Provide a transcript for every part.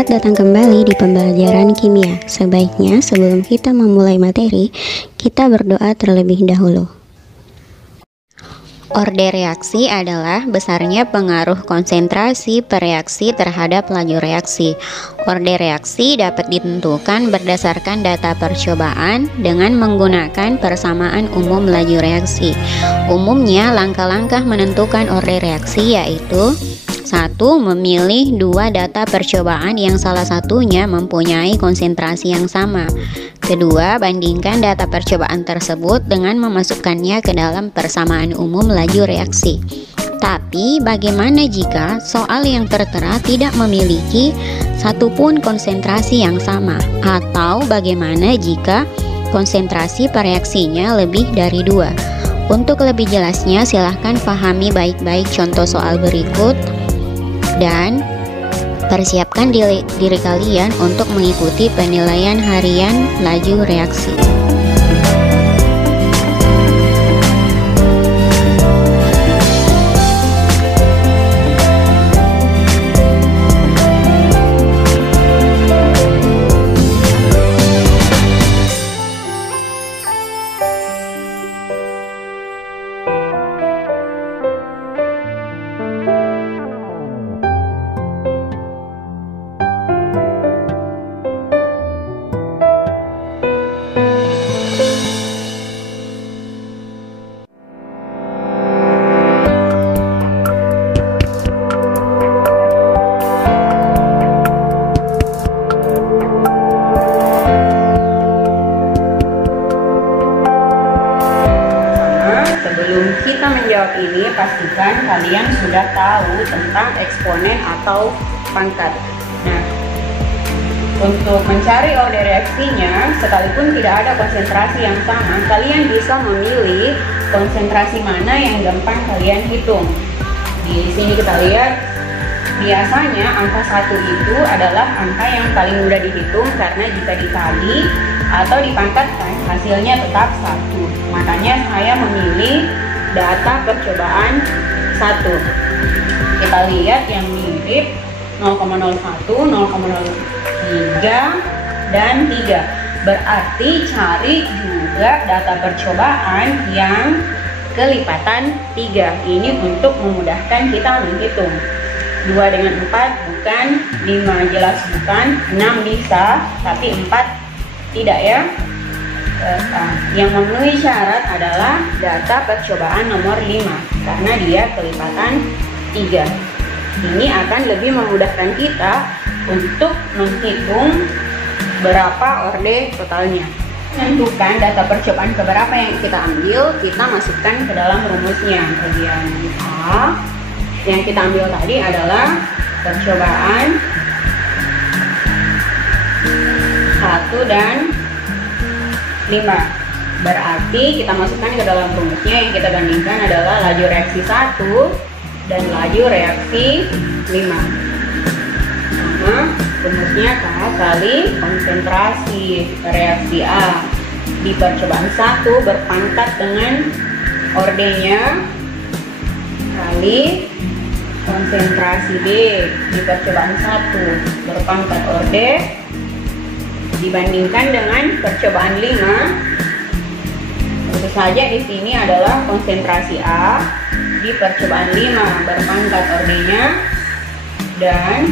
Selamat datang kembali di pembelajaran kimia. Sebaiknya sebelum kita memulai materi, kita berdoa terlebih dahulu. Orde reaksi adalah besarnya pengaruh konsentrasi per reaksi terhadap laju reaksi. Orde reaksi dapat ditentukan berdasarkan data percobaan dengan menggunakan persamaan umum laju reaksi. Umumnya, langkah-langkah menentukan orde reaksi yaitu: 1. Memilih dua data percobaan yang salah satunya mempunyai konsentrasi yang sama. Kedua, bandingkan data percobaan tersebut dengan memasukkannya ke dalam persamaan umum laju reaksi. Tapi, bagaimana jika soal yang tertera tidak memiliki satupun konsentrasi yang sama? Atau bagaimana jika konsentrasi per reaksinya lebih dari 2? Untuk lebih jelasnya, silahkan pahami baik-baik contoh soal berikut dan persiapkan diri kalian untuk mengikuti penilaian harian laju reaksi. Sebelum kita menjawab ini, pastikan kalian sudah tahu tentang eksponen atau pangkat. Nah, untuk mencari orde reaksinya, sekalipun tidak ada konsentrasi yang sama, kalian bisa memilih konsentrasi mana yang gampang kalian hitung. Di sini kita lihat, biasanya angka 1 itu adalah angka yang paling mudah dihitung karena jika dikali atau dipangkatkan hasilnya tetap 1. Makanya saya memilih data percobaan 1. Kita lihat yang mirip 0,01, 0,03, dan 3. Berarti cari juga data percobaan yang kelipatan 3. Ini untuk memudahkan kita menghitung. 2 dengan 4 bukan, 5 jelas bukan, 6 bisa, tapi 4 tidak ya. Yang memenuhi syarat adalah data percobaan nomor 5 karena dia kelipatan 3. Ini akan lebih memudahkan kita untuk menghitung berapa orde totalnya. Tentukan data percobaan keberapa yang kita ambil, kita masukkan ke dalam rumusnya. Bagian A yang kita ambil tadi adalah percobaan 1 dan 5. Berarti kita masukkan ke dalam rumusnya, yang kita bandingkan adalah laju reaksi 1 dan laju reaksi 5. Sama rumusnya K kali konsentrasi reaksi A di percobaan 1 berpangkat dengan ordenya kali konsentrasi B di percobaan 1 berpangkat orde dibandingkan dengan percobaan 5. Tentu saja di sini adalah konsentrasi A di percobaan 5 berpangkat ordenya dan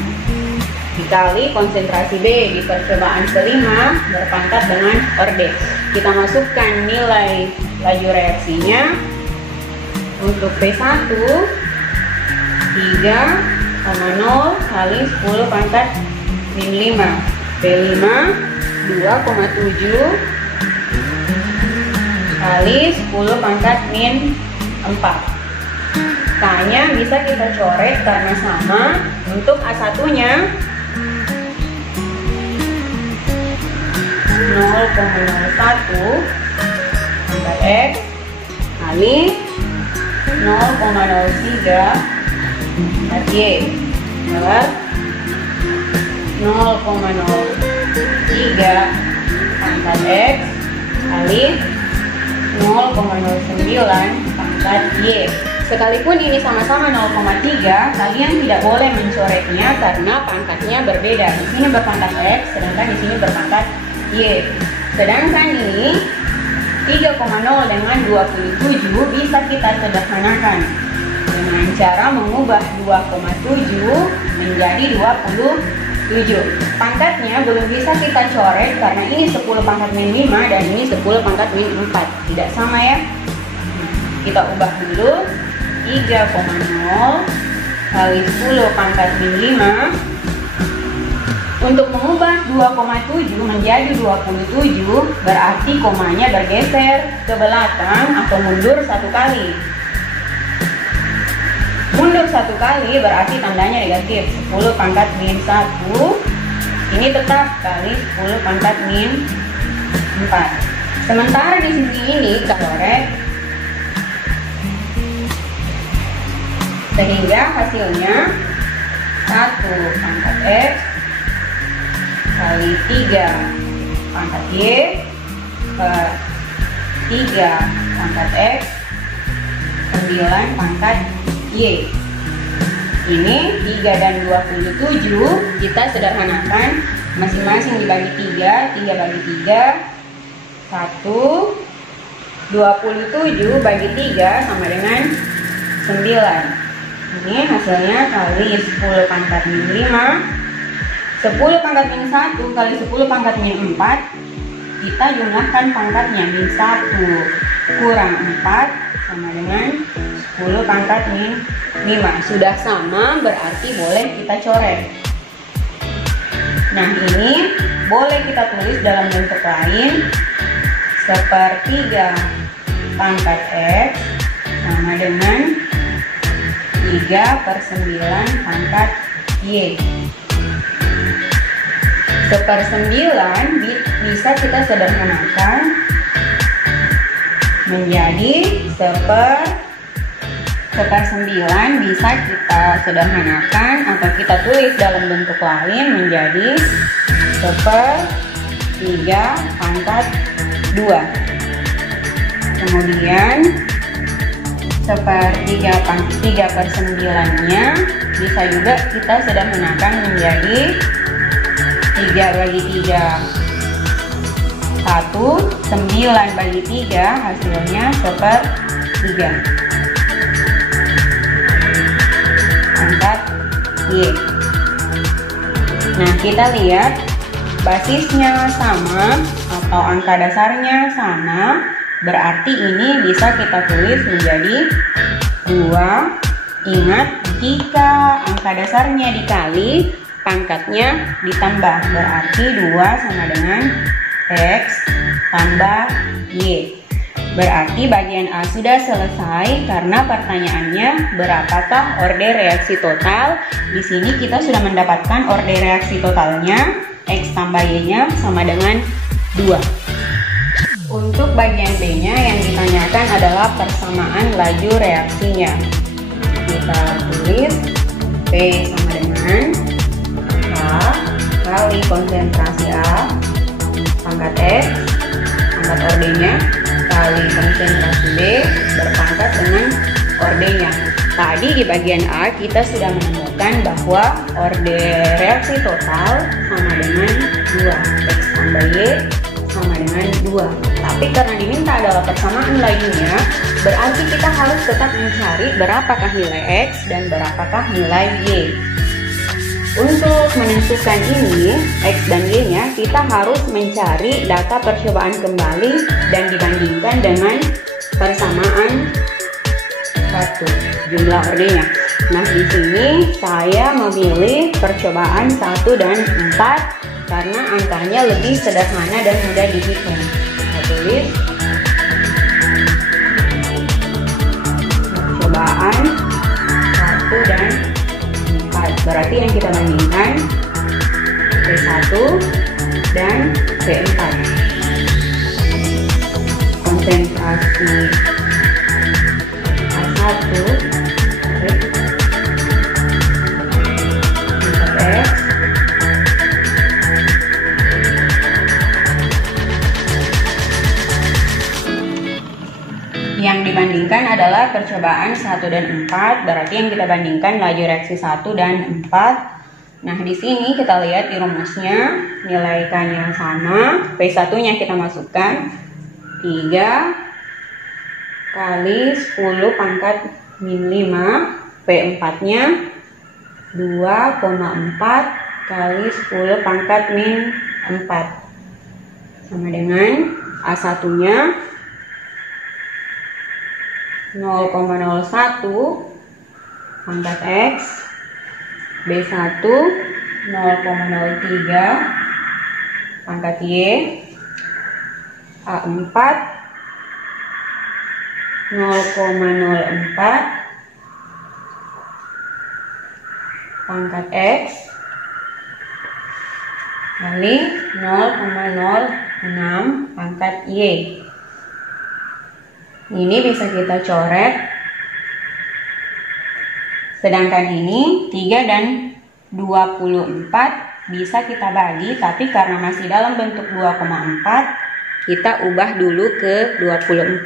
dikali konsentrasi B di percobaan kelima berpangkat dengan orde. Kita masukkan nilai laju reaksinya. Untuk P1 3,0 kali 10 pangkat min 5. P5 2,7 kali 10 pangkat min 4. K-nya bisa kita coret karena sama. Untuk A1 nya 0,01 pangkat X kali 0,03 pangkat Y adalah 0,03 pangkat X kali 0,09 pangkat Y sekalipun ini sama-sama 0,3, kalian tidak boleh mencoretnya karena pangkatnya berbeda. Di sini berpangkat X, sedangkan di sini berpangkat Y. Sedangkan ini 3,0 dengan 27 bisa kita sederhanakan dengan cara mengubah 2,7 menjadi 27. Pangkatnya belum bisa kita coret karena ini 10 pangkat min 5 dan ini 10 pangkat min 4. Tidak sama ya. Kita ubah dulu. 3,0 kali 10 pangkat min 5. Untuk mengubah 2,7 menjadi 27 berarti komanya bergeser ke belakang atau mundur satu kali. Mundur satu kali berarti tandanya negatif. 10 pangkat min 1 ini tetap kali 10 pangkat min 4. Sementara di sisi ini kita coret, sehingga hasilnya 1 pangkat X kali 3 pangkat Y per 3 pangkat X 9 pangkat Y. Ini 3 dan 27 kita sederhanakan, masing-masing dibagi 3, 3 bagi 3 1, 27 bagi 3 sama dengan 9. Ini hasilnya kali 10 pangkat min 5. 10 pangkat min 1 kali 10 pangkat min 4, kita jumlahkan pangkatnya, min 1 kurang 4 sama dengan 10 pangkat min 5. Sudah sama berarti boleh kita coret. Nah, ini boleh kita tulis dalam bentuk lain, 1/3 pangkat X sama dengan 3/9 pangkat Y. 1/9 bisa kita sederhanakan menjadi 1/9 bisa kita sederhanakan atau kita tulis dalam bentuk lain menjadi 1/3 pangkat 2. Kemudian 3/9-nya bisa juga kita sederhanakan menjadi 3 bagi 3 1, 9 bagi 3 hasilnya 1/3 pangkat Y. Nah, kita lihat basisnya sama atau angka dasarnya sama, berarti ini bisa kita tulis menjadi 2. Ingat, jika angka dasarnya dikali, pangkatnya ditambah, berarti 2 sama dengan X tambah Y. Berarti bagian A sudah selesai karena pertanyaannya berapakah order reaksi total. Di sini kita sudah mendapatkan order reaksi totalnya, X tambah Y-nya sama dengan 2. Untuk bagian B-nya yang ditanyakan adalah persamaan laju reaksinya. Kita tulis P sama dengan A kali konsentrasi A pangkat X pangkat ordenya kali konsentrasi B berpangkat dengan ordenya. Tadi di bagian A kita sudah menemukan bahwa order reaksi total sama dengan 2, X tambah Y sama dengan 2. Tapi karena diminta adalah persamaan lajunya, berarti kita harus tetap mencari berapakah nilai X dan berapakah nilai Y. Untuk menentukan ini, X dan Y-nya, kita harus mencari data percobaan kembali dan dibandingkan dengan persamaan 1, jumlah ordernya. Nah, di sini saya memilih percobaan 1 dan 4 karena angkanya lebih sederhana dan mudah dihitung. Saya tulis percobaan 1 dan 4. Berarti yang kita bandingkan P1 dan P4. Konsentrasi A1 X yang dibandingkan bandingkan adalah percobaan 1 dan 4, berarti yang kita bandingkan laju reaksi 1 dan 4. Nah, di sini kita lihat di rumusnya, nilai K-nya sama, P1-nya kita masukkan 3 kali 10 pangkat min 5, P4-nya 2,4 kali 10 pangkat min 4, sama dengan A1-nya 0,01 pangkat X, B1 0,03 pangkat Y, A4 0,04 pangkat X kali 0,06 pangkat Y. Ini bisa kita coret. Sedangkan ini 3 dan 24 bisa kita bagi, tapi karena masih dalam bentuk 2,4, kita ubah dulu ke 24.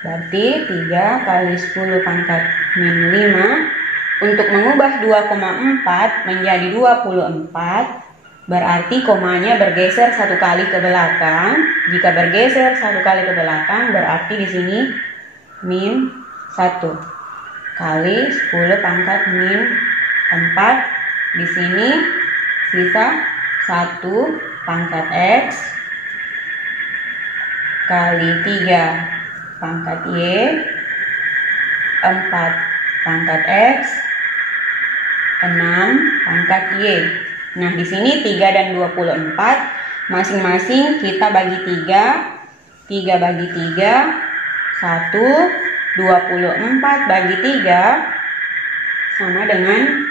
Berarti 3 kali 10 pangkat min 5. Untuk mengubah 2,4 menjadi 24, berarti komanya bergeser 1 kali ke belakang. Jika bergeser 1 kali ke belakang, berarti di sini min 1 kali 10 pangkat min 4. Di sini sisa 1 pangkat X kali 3 pangkat Y, 4 pangkat X, 6 pangkat Y. Nah, di sini 3 dan 24 masing-masing kita bagi 3. 3 bagi 3 1, 24 bagi 3 sama dengan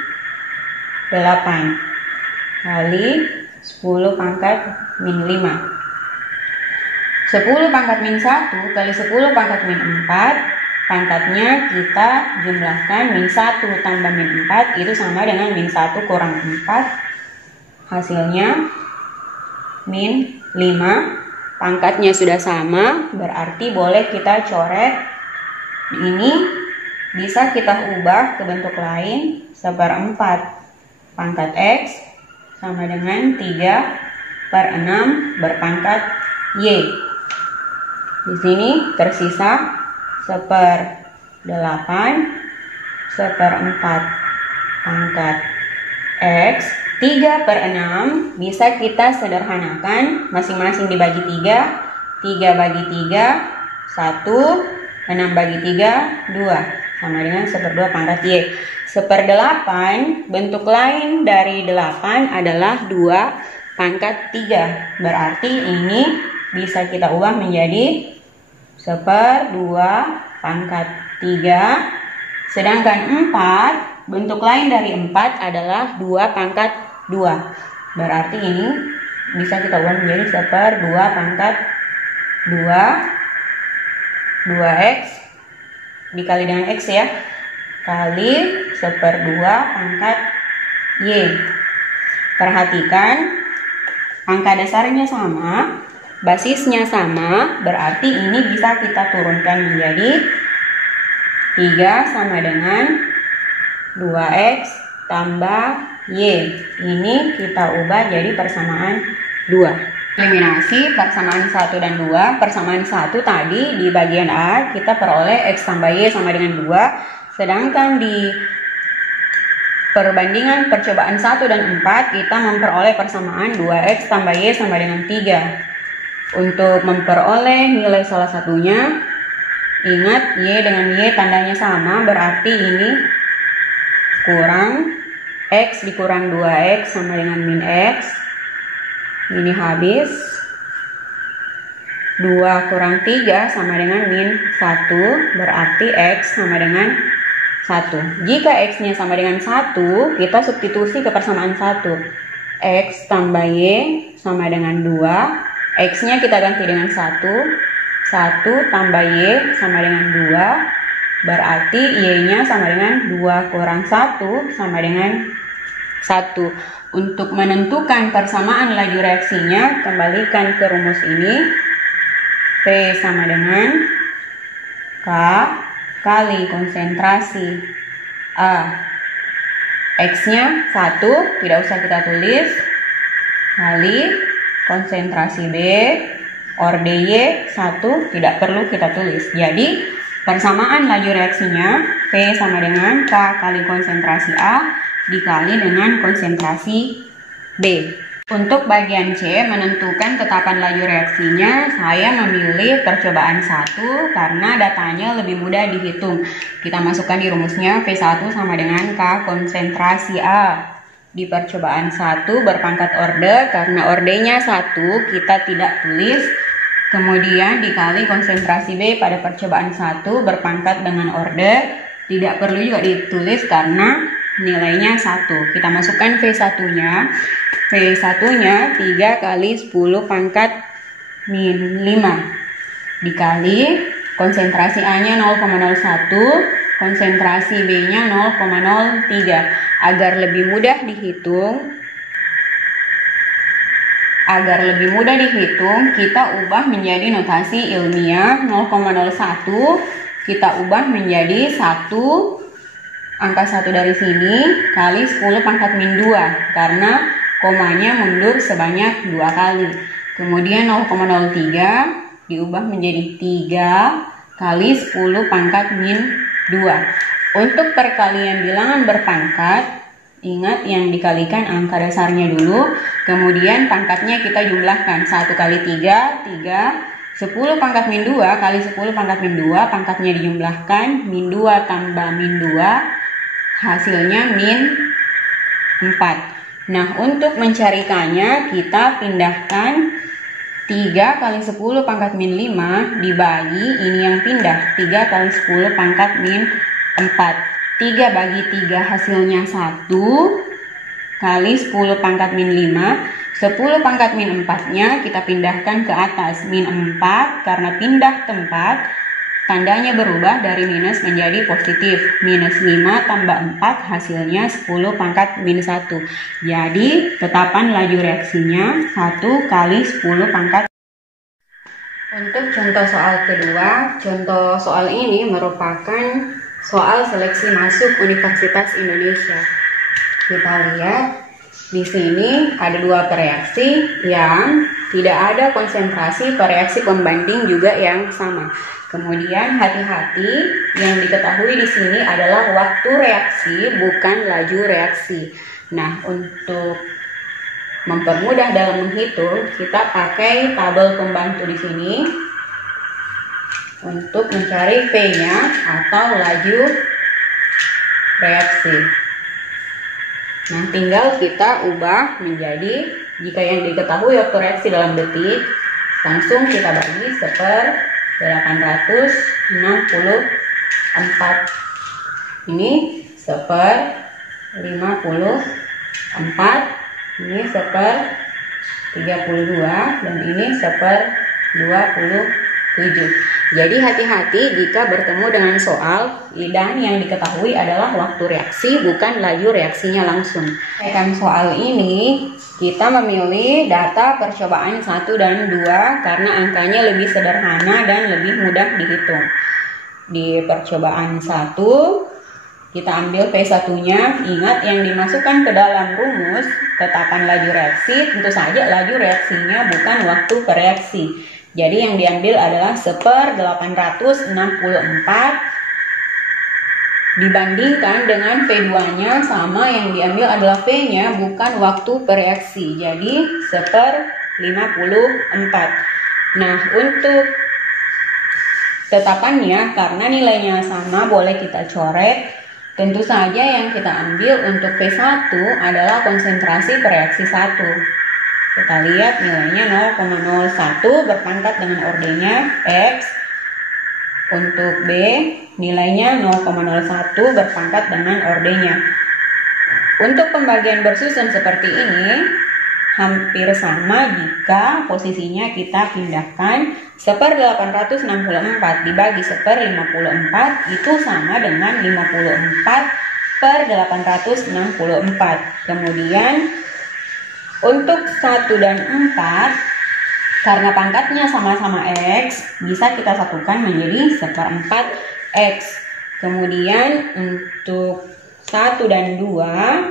8 kali 10 pangkat min 5. 10 pangkat min 1 kali 10 pangkat min 4, pangkatnya kita jumlahkan min 1 tambah min 4 itu sama dengan min 1 kurang 4, hasilnya min 5. Pangkatnya sudah sama, berarti boleh kita coret. Ini bisa kita ubah ke bentuk lain, 1/4 pangkat X sama dengan 3/6 berpangkat Y. Di sini tersisa 1/8 1/4 pangkat X. 3/6 bisa kita sederhanakan, masing-masing dibagi 3. 3 bagi 3 1, 6 bagi 3 2, sama dengan 1/2 pangkat Y. 1/8 bentuk lain dari 8 adalah 2 pangkat 3. Berarti ini bisa kita ubah menjadi 1/2 pangkat 3. Sedangkan 4 bentuk lain dari 4 adalah 2 pangkat 2. Berarti ini bisa kita ubah menjadi 1/2 pangkat 2. 2x dikali dengan x ya, kali 1/2 pangkat y. Perhatikan angka dasarnya sama, basisnya sama, berarti ini bisa kita turunkan menjadi 3 sama dengan 2x tambah y. Ini kita ubah jadi persamaan 2. Eliminasi persamaan 1 dan 2. Persamaan 1 tadi di bagian A kita peroleh X tambah Y sama dengan 2. Sedangkan di perbandingan percobaan 1 dan 4 kita memperoleh persamaan 2X tambah Y sama dengan 3. Untuk memperoleh nilai salah satunya, ingat Y dengan Y tandanya sama, berarti ini kurang X dikurang 2X sama dengan min X. Ini habis 2 kurang 3 sama dengan min 1, berarti X sama dengan 1. Jika X nya sama dengan 1, kita substitusi ke persamaan 1. X tambah Y sama dengan 2, X nya kita ganti dengan 1 tambah Y sama dengan 2, berarti Y nya sama dengan 2 kurang 1 sama dengan 1. Untuk menentukan persamaan laju reaksinya, kembalikan ke rumus ini. P sama dengan K kali konsentrasi A. X-nya 1, tidak usah kita tulis, kali konsentrasi B, orde Y 1, tidak perlu kita tulis. Jadi persamaan laju reaksinya P sama dengan K kali konsentrasi A dikali dengan konsentrasi B. Untuk bagian C, menentukan tetapan laju reaksinya, saya memilih percobaan 1 karena datanya lebih mudah dihitung. Kita masukkan di rumusnya V1 sama dengan K konsentrasi A. Di percobaan 1 berpangkat orde, karena ordenya 1 kita tidak tulis. Kemudian dikali konsentrasi B pada percobaan 1 berpangkat dengan orde, tidak perlu juga ditulis karena nilainya 1. Kita masukkan V1-nya. V1-nya 3 kali 10 pangkat min 5 dikali konsentrasi A-nya 0,01, konsentrasi B-nya 0,03. Agar lebih mudah dihitung, kita ubah menjadi notasi ilmiah 0,01, kita ubah menjadi 1, angka 1 dari sini kali 10 pangkat min 2 karena komanya mundur sebanyak 2 kali. Kemudian 0,03 diubah menjadi 3 kali 10 pangkat min 2. Untuk perkalian bilangan berpangkat, ingat yang dikalikan angka dasarnya dulu, kemudian pangkatnya kita jumlahkan. 1 kali 3, 10 pangkat min 2 kali 10 pangkat min 2, pangkatnya dijumlahkan, min 2 tambah min 2, hasilnya min 4. Nah, untuk mencarikannya kita pindahkan 3 kali 10 pangkat min 5 dibagi ini yang pindah 3 kali 10 pangkat min 4. 3 bagi 3 hasilnya 1 kali 10 pangkat min 5. 10 pangkat min 4-nya kita pindahkan ke atas, min 4 karena pindah tempat tandanya berubah dari minus menjadi positif. Minus 5 tambah 4 hasilnya 10 pangkat min 1. Jadi tetapan laju reaksinya 1 kali 10 pangkat. Untuk contoh soal kedua, contoh soal ini merupakan soal seleksi masuk Universitas Indonesia. Kita lihat di sini ada 2 reaksi yang tidak ada konsentrasi reaksi pembanding juga yang sama. Kemudian hati-hati, yang diketahui di sini adalah waktu reaksi bukan laju reaksi. Nah, untuk mempermudah dalam menghitung, kita pakai tabel pembantu di sini untuk mencari V-nya atau laju reaksi. Nah, tinggal kita ubah menjadi, jika yang diketahui waktu reaksi dalam detik, langsung kita bagi 1/864. Ini 1/54, ini 1/32, dan ini 1/27. Jadi hati-hati jika bertemu dengan soal dan yang diketahui adalah waktu reaksi bukan laju reaksinya langsung. Dalam soal ini kita memilih data percobaan 1 dan 2 karena angkanya lebih sederhana dan lebih mudah dihitung. Di percobaan 1 kita ambil P1-nya, ingat yang dimasukkan ke dalam rumus tetapan laju reaksi, tentu saja laju reaksinya bukan waktu bereaksi. Jadi yang diambil adalah 1/864 dibandingkan dengan V2-nya sama yang diambil adalah V-nya bukan waktu bereaksi. Jadi 1/54. Nah, untuk tetapannya karena nilainya sama boleh kita coret. Tentu saja yang kita ambil untuk V1 adalah konsentrasi reaksi 1. Kita lihat nilainya 0,01 berpangkat dengan ordenya X. Untuk B nilainya 0,01 berpangkat dengan ordenya. Untuk pembagian bersusun seperti ini hampir sama jika posisinya kita pindahkan 1/864 dibagi 1/54 itu sama dengan 54/864. Kemudian untuk 1 dan 4 Karena pangkatnya sama-sama X, bisa kita satukan menjadi 1/4 X. Kemudian untuk 1 dan 2,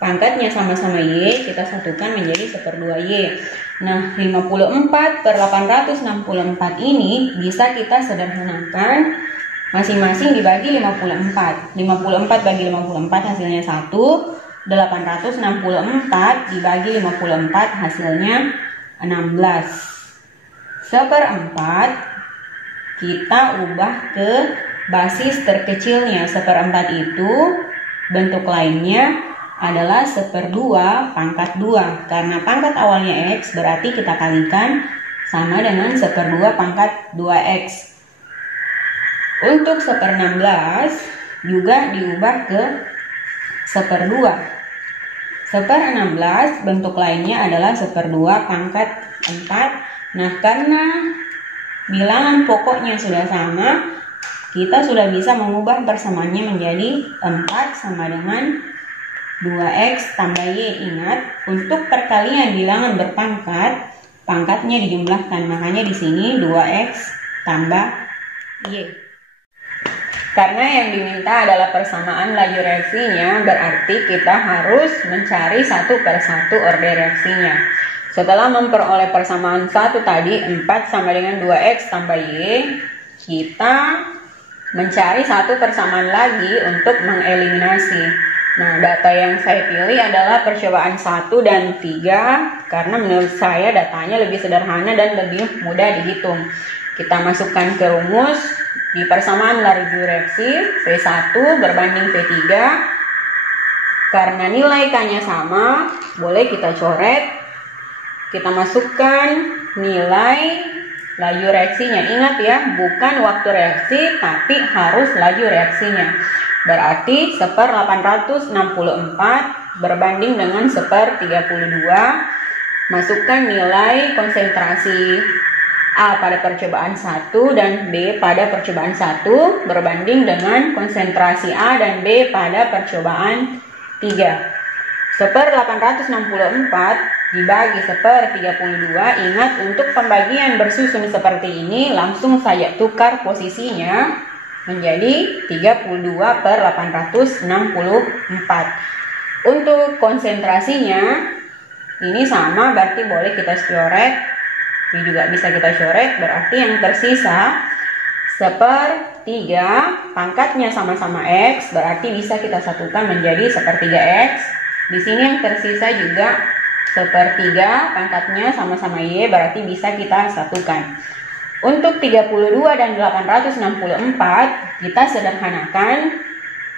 pangkatnya sama-sama Y, kita satukan menjadi 1/2 Y. Nah, 54 per 864 ini bisa kita sederhanakan masing-masing dibagi 54. 54 bagi 54 hasilnya 1. 864 dibagi 54 hasilnya 16. 1/4 kita ubah ke basis terkecilnya. 1/4 itu bentuk lainnya adalah 1/2 pangkat 2. Karena pangkat awalnya X, berarti kita kalikan sama dengan 1/2 pangkat 2X. Untuk 1/16 juga diubah ke 1/2. 1/16 bentuk lainnya adalah 1/2 pangkat 4. Nah, karena bilangan pokoknya sudah sama, kita sudah bisa mengubah persamaannya menjadi 4 sama dengan 2X tambah Y. Ingat, untuk perkalian bilangan berpangkat, pangkatnya dijumlahkan. Makanya di sini 2X tambah Y. Karena yang diminta adalah persamaan laju reaksinya, berarti kita harus mencari satu per satu order reaksinya. Setelah memperoleh persamaan 1 tadi, 4 sama dengan 2X tambah Y, kita mencari satu persamaan lagi untuk mengeliminasi. Nah, data yang saya pilih adalah percobaan 1 dan 3, karena menurut saya datanya lebih sederhana dan lebih mudah dihitung. Kita masukkan ke rumus. Di persamaan laju reaksi V1 berbanding V3, karena nilai K-nya sama, boleh kita coret. Kita masukkan nilai laju reaksinya. Ingat ya, bukan waktu reaksi, tapi harus laju reaksinya. Berarti 1/864 berbanding dengan 1/32. Masukkan nilai konsentrasi A pada percobaan 1 dan B pada percobaan 1 berbanding dengan konsentrasi A dan B pada percobaan 3. 1/864 dibagi 1/32. Ingat, untuk pembagian bersusun seperti ini langsung saya tukar posisinya menjadi 32/864. Untuk konsentrasinya ini sama, berarti boleh kita coret. Ini juga bisa kita coret, berarti yang tersisa 1/3 pangkatnya sama-sama X, berarti bisa kita satukan menjadi 1/3X. Di sini yang tersisa juga 1/3 pangkatnya sama-sama Y, berarti bisa kita satukan. Untuk 32 dan 864 kita sederhanakan,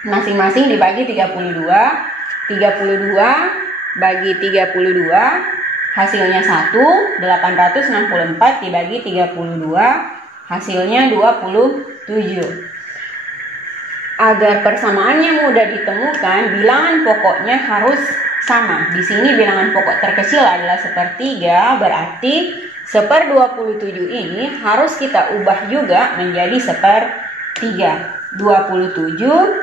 masing-masing dibagi 32. 32 bagi 32 hasilnya 1, 864 dibagi 32 hasilnya 27. Agar persamaannya mudah ditemukan, bilangan pokoknya harus sama. Di sini bilangan pokok terkecil adalah 1/3, berarti 1/27 ini harus kita ubah juga menjadi 1/3. 27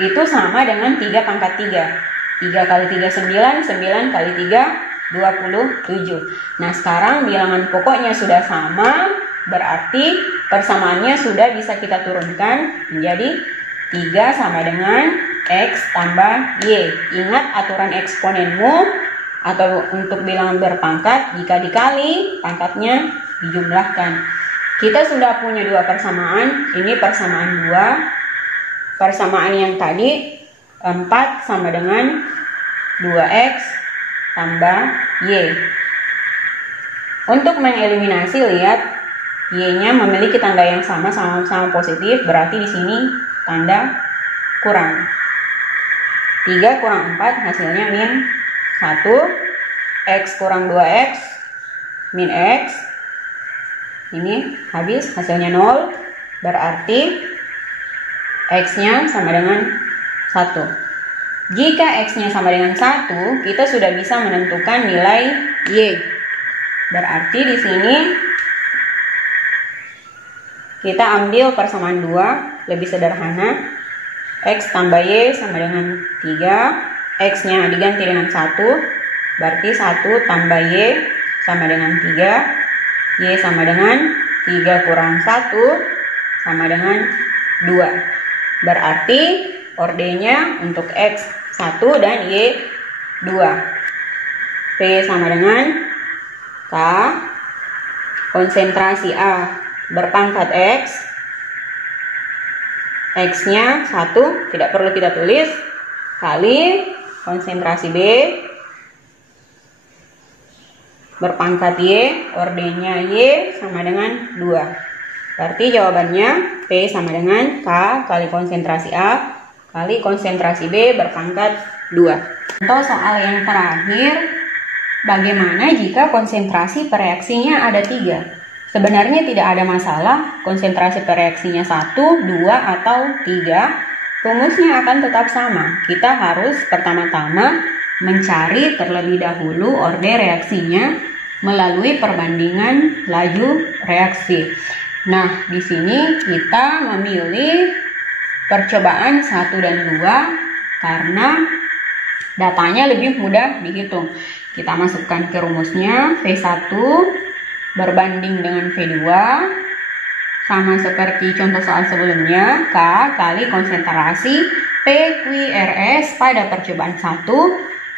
itu sama dengan 3 pangkat 3. 3 kali 3 9, 9 kali 3 27. Nah, sekarang bilangan pokoknya sudah sama, berarti persamaannya sudah bisa kita turunkan menjadi 3 sama dengan X tambah Y. Ingat aturan eksponenmu atau untuk bilangan berpangkat, jika dikali, pangkatnya dijumlahkan. Kita sudah punya 2 persamaan, ini persamaan 2. Persamaan yang tadi 4 sama dengan 2X tambah Y. Untuk mengeliminasi, lihat Y-nya memiliki tanda yang sama-sama positif, berarti di sini tanda kurang. 3 kurang 4 hasilnya min 1. X kurang 2X min X. Ini habis, hasilnya 0, berarti X-nya sama dengan 1. Jika X-nya sama dengan 1, kita sudah bisa menentukan nilai Y. Berarti di sini kita ambil persamaan 2, lebih sederhana. X tambah Y sama dengan 3. X-nya diganti dengan 1, berarti 1 tambah Y sama dengan 3. Y sama dengan 3 kurang 1 sama dengan 2. Berarti ordenya untuk X 1 dan Y 2. P sama dengan K, konsentrasi A berpangkat X, X-nya 1, tidak perlu kita tulis, kali konsentrasi B berpangkat Y, ordenya Y sama dengan 2. Berarti jawabannya P sama dengan K kali konsentrasi A kali konsentrasi B berpangkat 2. Untuk soal yang terakhir, bagaimana jika konsentrasi per reaksinya ada 3? Sebenarnya tidak ada masalah konsentrasi per reaksinya 1, 2, atau 3. Rumusnya akan tetap sama. Kita harus pertama-tama mencari terlebih dahulu order reaksinya melalui perbandingan laju reaksi. Nah, di sini kita memilih percobaan 1 dan 2 karena datanya lebih mudah dihitung. Kita masukkan ke rumusnya, V1 berbanding dengan V2 sama seperti contoh soal sebelumnya, K kali konsentrasi PQRS pada percobaan 1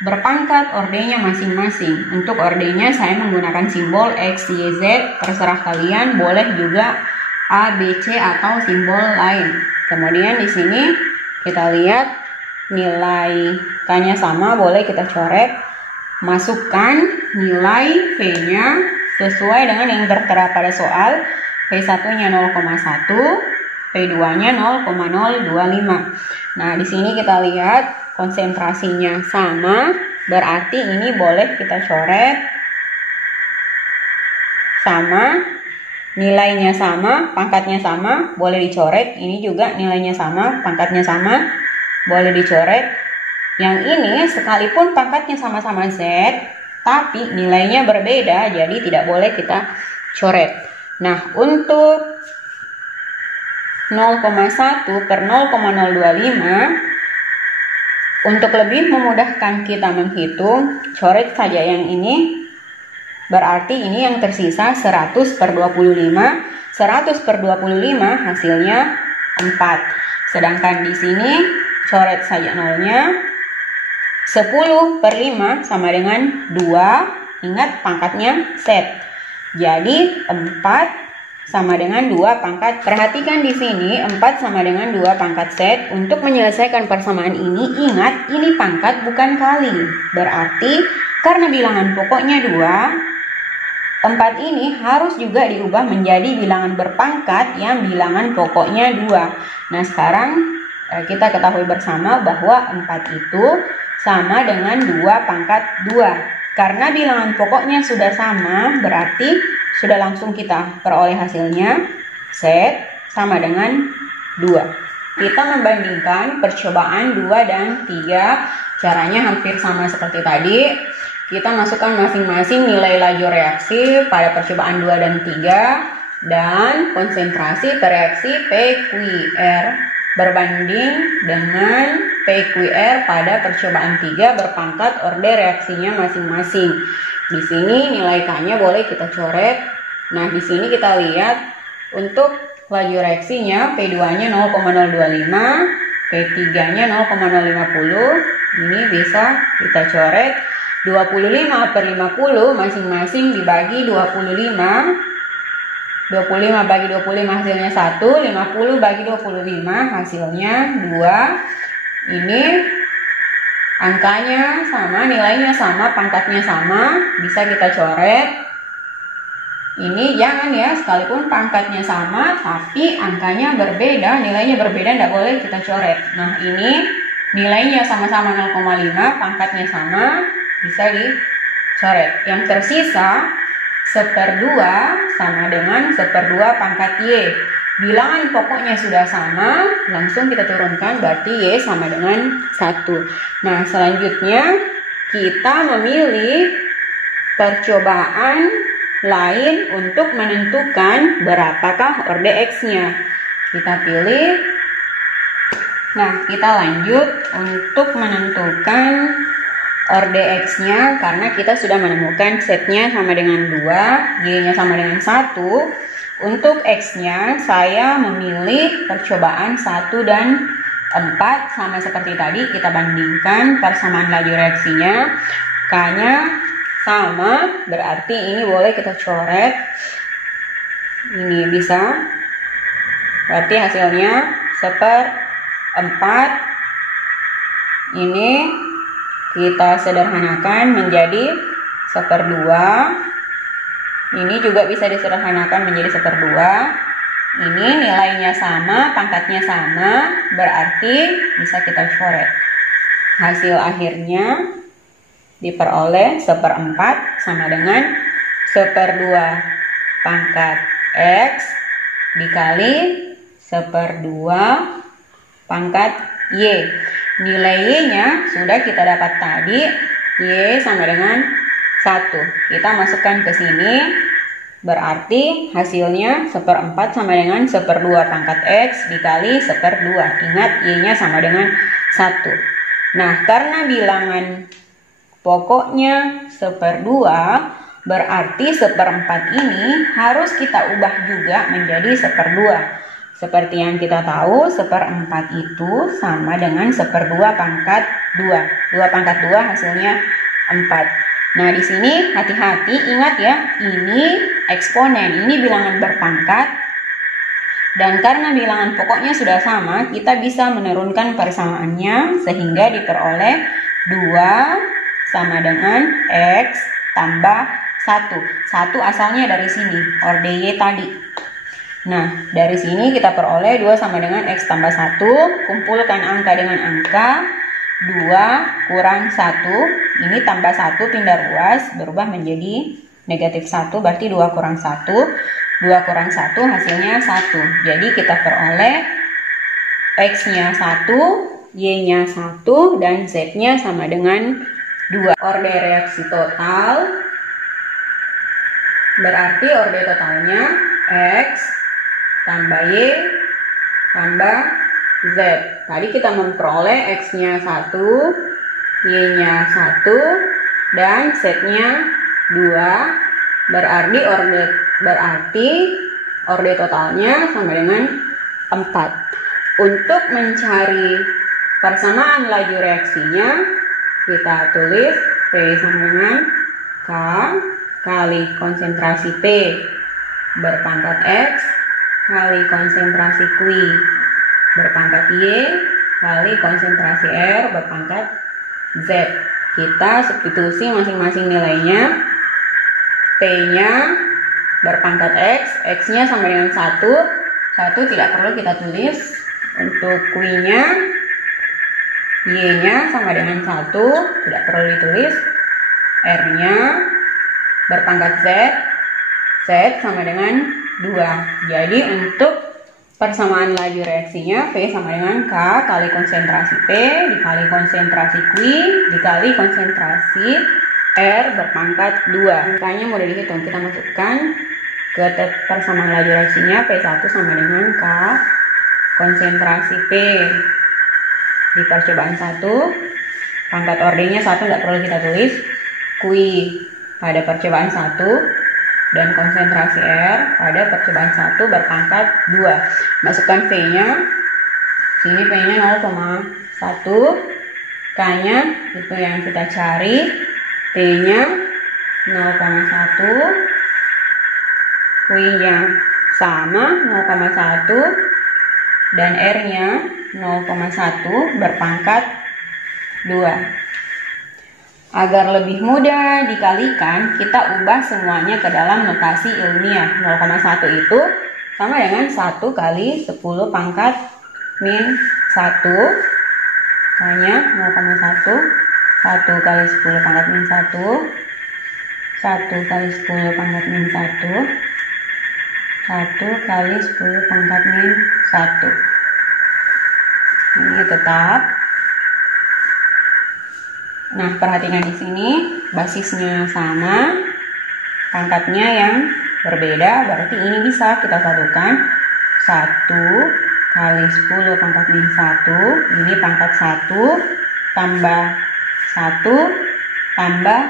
berpangkat ordenya masing-masing. Untuk ordenya saya menggunakan simbol X, Y, Z, terserah kalian, boleh juga A, B, C atau simbol lain. Kemudian di sini kita lihat nilai K-nya sama, boleh kita coret. Masukkan nilai V-nya sesuai dengan yang tertera pada soal. V1-nya 0,1, V2-nya 0,025. Nah, di sini kita lihat konsentrasinya sama, berarti ini boleh kita coret sama, nilainya sama, pangkatnya sama, boleh dicoret. Ini juga nilainya sama, pangkatnya sama, boleh dicoret. Yang ini sekalipun pangkatnya sama-sama Z, tapi nilainya berbeda, jadi tidak boleh kita coret. Nah, untuk 0,1 per 0,025, untuk lebih memudahkan kita menghitung, coret saja yang ini. Berarti ini yang tersisa 100 per 25. 100 per 25 hasilnya 4. Sedangkan di sini coret saja nolnya. 10 per 5 sama dengan 2. Ingat pangkatnya Z. Jadi 4 sama dengan 2 pangkat. Perhatikan di sini 4 sama dengan 2 pangkat Z. Untuk menyelesaikan persamaan ini, ingat ini pangkat bukan kali. Berarti karena bilangan pokoknya 2, 4 ini harus juga diubah menjadi bilangan berpangkat yang bilangan pokoknya 2. Nah, sekarang kita ketahui bersama bahwa 4 itu sama dengan 2 pangkat 2. Karena bilangan pokoknya sudah sama, berarti sudah langsung kita peroleh hasilnya. Z sama dengan 2. Kita membandingkan percobaan 2 dan 3. Caranya hampir sama seperti tadi. Kita masukkan masing-masing nilai laju reaksi pada percobaan 2 dan 3 dan konsentrasi per reaksi PQR berbanding dengan PQR pada percobaan 3 berpangkat order reaksinya masing-masing. Di sini nilai K-nya boleh kita coret. Nah, di sini kita lihat untuk laju reaksinya P2-nya 0,025, P3-nya 0,050. Ini bisa kita coret. 25 per 50 masing-masing dibagi 25. 25 bagi 25 hasilnya 1, 50 bagi 25 hasilnya 2. Ini angkanya sama, nilainya sama, pangkatnya sama, bisa kita coret. Ini jangan ya, sekalipun pangkatnya sama tapi angkanya berbeda, nilainya berbeda, tidak boleh kita coret. Nah, ini nilainya sama-sama 0,5, pangkatnya sama, bisa dicoret. Yang tersisa 1/2 sama dengan 1/2 pangkat Y. Bilangan pokoknya sudah sama, langsung kita turunkan, berarti Y sama dengan 1. Nah, selanjutnya kita memilih percobaan lain untuk menentukan berapakah order X-nya. Kita pilih. Nah, kita lanjut untuk menentukan orde X-nya, karena kita sudah menemukan Z-nya sama dengan 2, Y-nya sama dengan 1. Untuk X-nya saya memilih percobaan 1 dan 4, sama seperti tadi kita bandingkan persamaan laju reaksinya. K-nya sama, berarti ini boleh kita coret. Ini bisa, berarti hasilnya 1/4. Ini kita sederhanakan menjadi 1/2. Ini juga bisa disederhanakan menjadi 1/2. Ini nilainya sama, pangkatnya sama, berarti bisa kita coret. Hasil akhirnya diperoleh 1/4 sama dengan 1/2 pangkat X dikali 1/2 pangkat Y. Nilai Y-nya sudah kita dapat tadi, Y sama dengan 1. Kita masukkan ke sini, berarti hasilnya 1/4 sama dengan 1/2 pangkat X dikali 1/2. Ingat, Y-nya sama dengan 1. Nah, karena bilangan pokoknya 1/2, berarti 1/4 ini harus kita ubah juga menjadi 1/2. Seperti yang kita tahu, 1/4 itu sama dengan 1/2 pangkat 2. 2 pangkat 2 hasilnya 4. Nah, di sini hati-hati, ingat ya, ini eksponen, ini bilangan berpangkat. Dan karena bilangan pokoknya sudah sama, kita bisa menurunkan persamaannya sehingga diperoleh 2 sama dengan X tambah 1. 1 asalnya dari sini, orde Y tadi. Nah, dari sini kita peroleh 2 sama dengan X tambah 1. Kumpulkan angka dengan angka, 2 kurang 1. Ini tambah 1 pindah ruas, berubah menjadi negatif 1. Berarti 2 kurang 1. 2 kurang 1 hasilnya 1. Jadi kita peroleh X-nya 1, Y-nya 1, dan Z-nya sama dengan 2. Orde reaksi total, berarti orde totalnya X tambah Y tambah Z. Tadi kita memperoleh X-nya 1, Y-nya 1, dan Z-nya 2. Berarti orde totalnya sama dengan 4. Untuk mencari persamaan laju reaksinya, kita tulis P sama dengan K kali konsentrasi P berpangkat X kali konsentrasi Q berpangkat Y kali konsentrasi R berpangkat Z. Kita substitusi masing-masing nilainya. P-nya berpangkat X, X-nya sama dengan 1. 1 tidak perlu kita tulis. Untuk Q-nya, Y-nya sama dengan 1, tidak perlu ditulis. R-nya berpangkat Z, Z sama dengan 2. Jadi untuk persamaan laju reaksinya, P sama dengan K kali konsentrasi P dikali konsentrasi Q dikali konsentrasi R berpangkat 2. Angkanya mudah dihitung, kita masukkan ke persamaan laju reaksinya. P1 sama dengan K konsentrasi P di percobaan 1. Pangkat ordenya 1 tidak perlu kita tulis. Q pada percobaan 1 dan konsentrasi R pada percobaan 1 berpangkat 2. Masukkan V-nya. Sini V-nya 0,1. K-nya itu yang kita cari. T-nya 0,1. Q-nya sama 0,1 dan R-nya 0,1 berpangkat 2. Agar lebih mudah dikalikan, kita ubah semuanya ke dalam notasi ilmiah. 0,1 itu sama dengan 1 kali 10 pangkat min 1. K-nya 0,1. 1 kali 10 pangkat min 1. 1 kali 10 pangkat min 1. 1 kali 10 pangkat min 1. Ini tetap. Nah, perhatikan di sini basisnya sama, pangkatnya yang berbeda, berarti ini bisa kita satukan. 1 kali 10 pangkat min 1, ini pangkat 1 tambah 1 tambah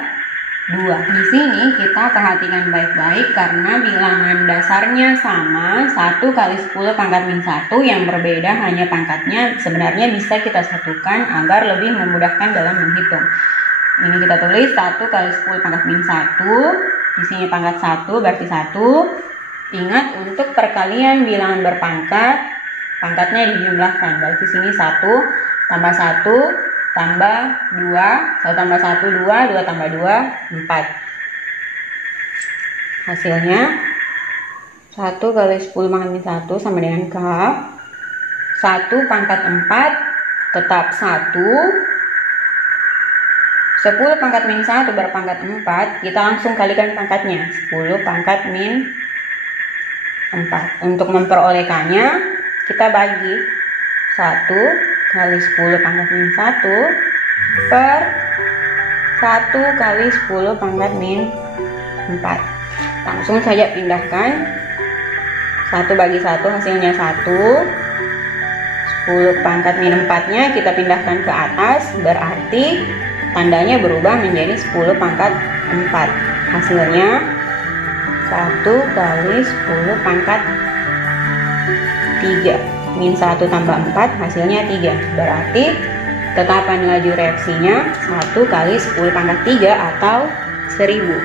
2. Di sini kita perhatikan baik-baik karena bilangan dasarnya sama, 1 kali 10 pangkat min 1, yang berbeda hanya pangkatnya. Sebenarnya bisa kita satukan agar lebih memudahkan dalam menghitung. Ini kita tulis 1 kali 10 pangkat min 1, di sini pangkat 1 berarti 1. Ingat, untuk perkalian bilangan berpangkat, pangkatnya dijumlahkan. Berarti sini 1 tambah 1 tambah 2, 1 tambah 1, 2, 2 tambah 2, 4. Hasilnya 1 kali 10 pangkat min 1 sama dengan K. 1 pangkat 4 tetap 1. 10 pangkat min 1 berpangkat 4, kita langsung kalikan pangkatnya. 10 pangkat min 4. Untuk memperolehkannya, kita bagi 1 kali 10 pangkat min 1 per 1 kali 10 pangkat min 4. Langsung saja pindahkan. 1 bagi 1 hasilnya 1. 10 pangkat min 4-nya kita pindahkan ke atas, berarti tandanya berubah menjadi 10 pangkat 4. Hasilnya 1 kali 10 pangkat 3. Min 1 tambah 4 hasilnya 3. Berarti tetapan laju reaksinya 1 kali 10 pangkat 3 atau 1000.